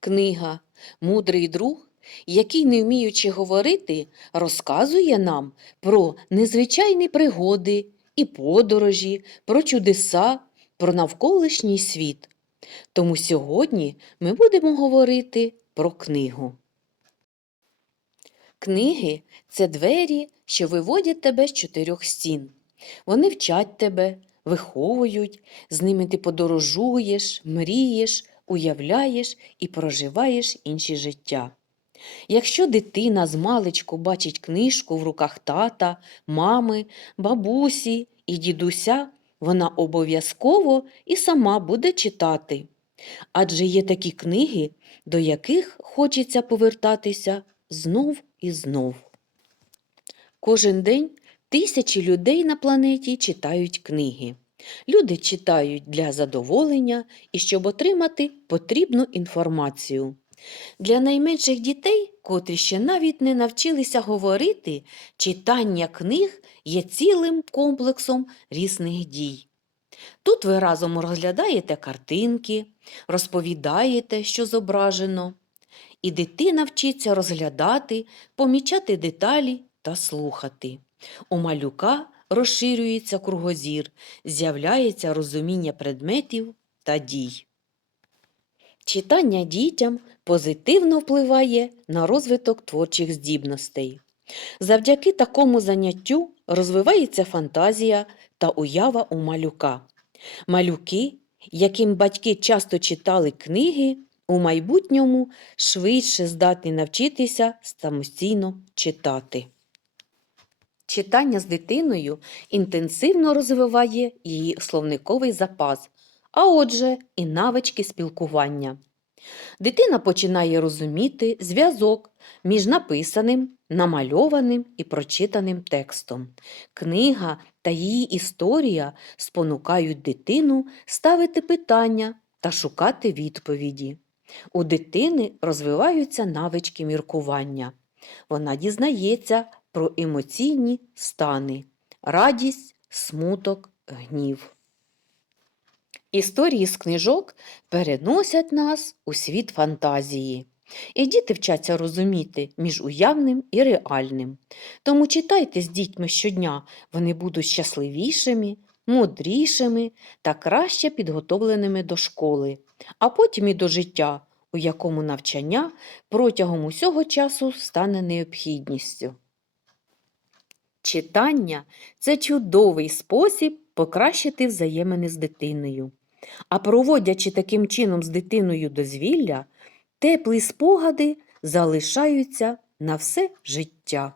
Книга Мудрий друг, який, не вміючи говорити, розказує нам про незвичайні пригоди і подорожі, про чудеса, про навколишній світ. Тому сьогодні ми будемо говорити про книгу. Книги це двері, що виводять тебе з чотирьох стін. Вони вчать тебе, виховують, з ними ти подорожуєш, мрієш, уявляєш і проживаєш інші життя. Якщо дитина з маличку бачить книжку в руках тата, мами, бабусі і дідуся, вона обов'язково і сама буде читати. Адже є такі книги, до яких хочеться повертатися знов і знов. Кожен день тисячі людей на планеті читають книги. Люди читають для задоволення і щоб отримати потрібну інформацію. Для найменших дітей, котрі ще навіть не навчилися говорити, читання книг є цілим комплексом різних дій. Тут ви разом розглядаєте картинки, розповідаєте, що зображено, і дитина вчиться розглядати, помічати деталі та слухати. У малюка розширюється кругозір, з'являється розуміння предметів та дій. Читання дітям позитивно впливає на розвиток творчих здібностей. Завдяки такому заняттю розвивається фантазія та уява у малюка. Малюки, яким батьки часто читали книги, у майбутньому швидше здатні навчитися самостійно читати. Читання з дитиною інтенсивно розвиває її словниковий запас, а отже, і навички спілкування. Дитина починає розуміти зв'язок між написаним, намальованим і прочитаним текстом. Книга та її історія спонукають дитину ставити питання та шукати відповіді. У дитини розвиваються навички міркування. Вона дізнається про емоційні стани радість, смуток, гнів. Історії з книжок переносять нас у світ фантазії. І діти вчаться розуміти між уявним і реальним. Тому читайте з дітьми щодня, вони будуть щасливішими, мудрішими та краще підготовленими до школи, а потім і до життя, у якому навчання протягом усього часу стане необхідністю. Читання це чудовий спосіб покращити взаємини з дитиною. А проводячи таким чином з дитиною дозвілля, теплі спогади залишаються на все життя.